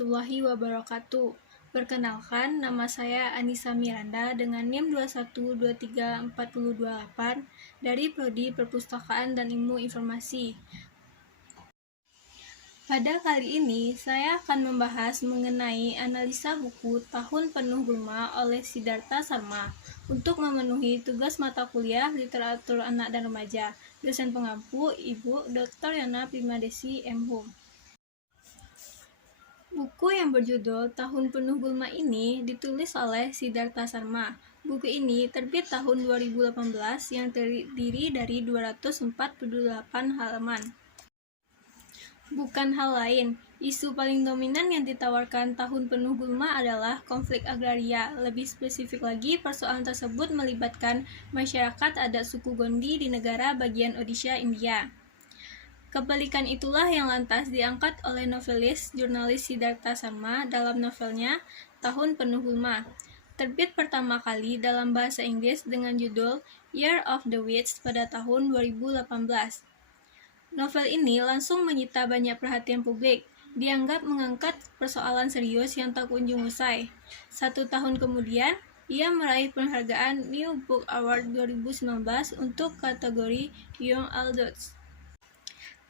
warahmatullahi wabarakatuh. Perkenalkan, nama saya Anissa Miranda dengan NIM 2123428 dari Prodi Perpustakaan dan Ilmu Informasi. Pada kali ini, saya akan membahas mengenai analisa buku Tahun Penuh Gulma oleh Siddhartha Sarma untuk memenuhi tugas mata kuliah Literatur Anak dan Remaja. Dosen pengampu, Ibu Dr. Yana Primadesi M.Hum. Buku yang berjudul Tahun Penuh Gulma ini ditulis oleh Siddhartha Sarma. Buku ini terbit tahun 2018 yang terdiri dari 248 halaman. Bukan hal lain, isu paling dominan yang ditawarkan Tahun Penuh Gulma adalah konflik agraria. Lebih spesifik lagi, persoalan tersebut melibatkan masyarakat adat suku Gondi di negara bagian Odisha, India. Kebalikan itulah yang lantas diangkat oleh novelis jurnalis Siddhartha Sarma dalam novelnya Tahun Penuh Gulma, terbit pertama kali dalam bahasa Inggris dengan judul Year of the Witch pada tahun 2018. Novel ini langsung menyita banyak perhatian publik, dianggap mengangkat persoalan serius yang tak kunjung usai. 1 tahun kemudian, ia meraih penghargaan New Book Award 2019 untuk kategori Young Adults.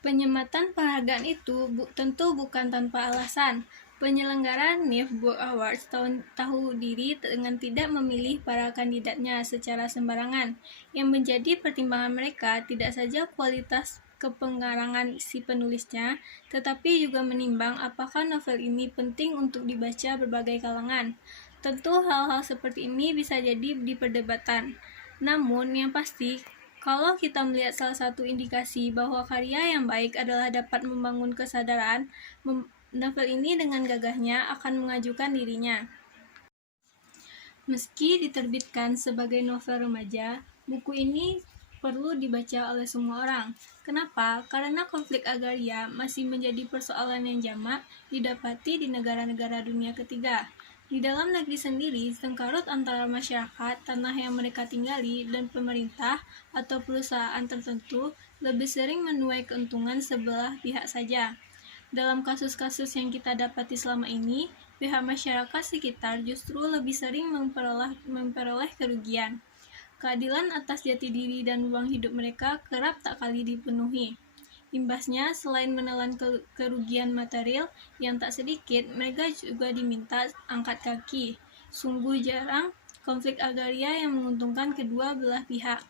Penyematan penghargaan itu tentu bukan tanpa alasan. Penyelenggara NIF Book Awards tahu diri dengan tidak memilih para kandidatnya secara sembarangan. Yang menjadi pertimbangan mereka tidak saja kualitas kepengarangan si penulisnya, tetapi juga menimbang apakah novel ini penting untuk dibaca berbagai kalangan. Tentu hal-hal seperti ini bisa jadi diperdebatkan. Namun yang pasti, kalau kita melihat salah satu indikasi bahwa karya yang baik adalah dapat membangun kesadaran, novel ini dengan gagahnya akan mengajukan dirinya. Meski diterbitkan sebagai novel remaja, buku ini perlu dibaca oleh semua orang. Kenapa? Karena konflik agraria masih menjadi persoalan yang jamak didapati di negara-negara dunia ketiga. Di dalam negeri sendiri, sengkarut antara masyarakat, tanah yang mereka tinggali, dan pemerintah atau perusahaan tertentu lebih sering menuai keuntungan sebelah pihak saja. Dalam kasus-kasus yang kita dapati selama ini, pihak masyarakat sekitar justru lebih sering memperoleh kerugian. Keadilan atas jati diri dan ruang hidup mereka kerap tak kali dipenuhi. Imbasnya, selain menelan kerugian material yang tak sedikit, mereka juga diminta angkat kaki. Sungguh jarang konflik agraria yang menguntungkan kedua belah pihak.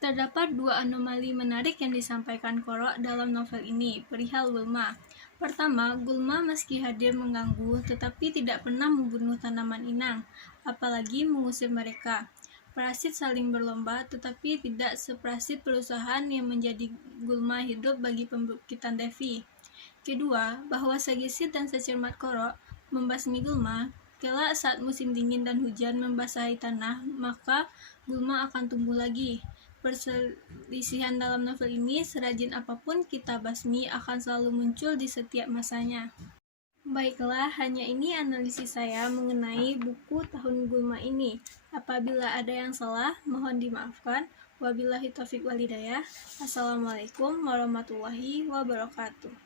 Terdapat 2 anomali menarik yang disampaikan Korok dalam novel ini, perihal gulma. Pertama, gulma meski hadir mengganggu, tetapi tidak pernah membunuh tanaman inang, apalagi mengusir mereka. Parasit saling berlomba, tetapi tidak separasit perusahaan yang menjadi gulma hidup bagi pembukitan Devi. Kedua, bahwa segesit dan secermat Korok membasmi gulma, kelak saat musim dingin dan hujan membasahi tanah, maka gulma akan tumbuh lagi. Perselisihan dalam novel ini, serajin apapun kita basmi, akan selalu muncul di setiap masanya. Baiklah, hanya ini analisis saya mengenai buku Tahun Gulma ini. Apabila ada yang salah, mohon dimaafkan. Wabillahi taufiq walhidayah. Assalamualaikum warahmatullahi wabarakatuh.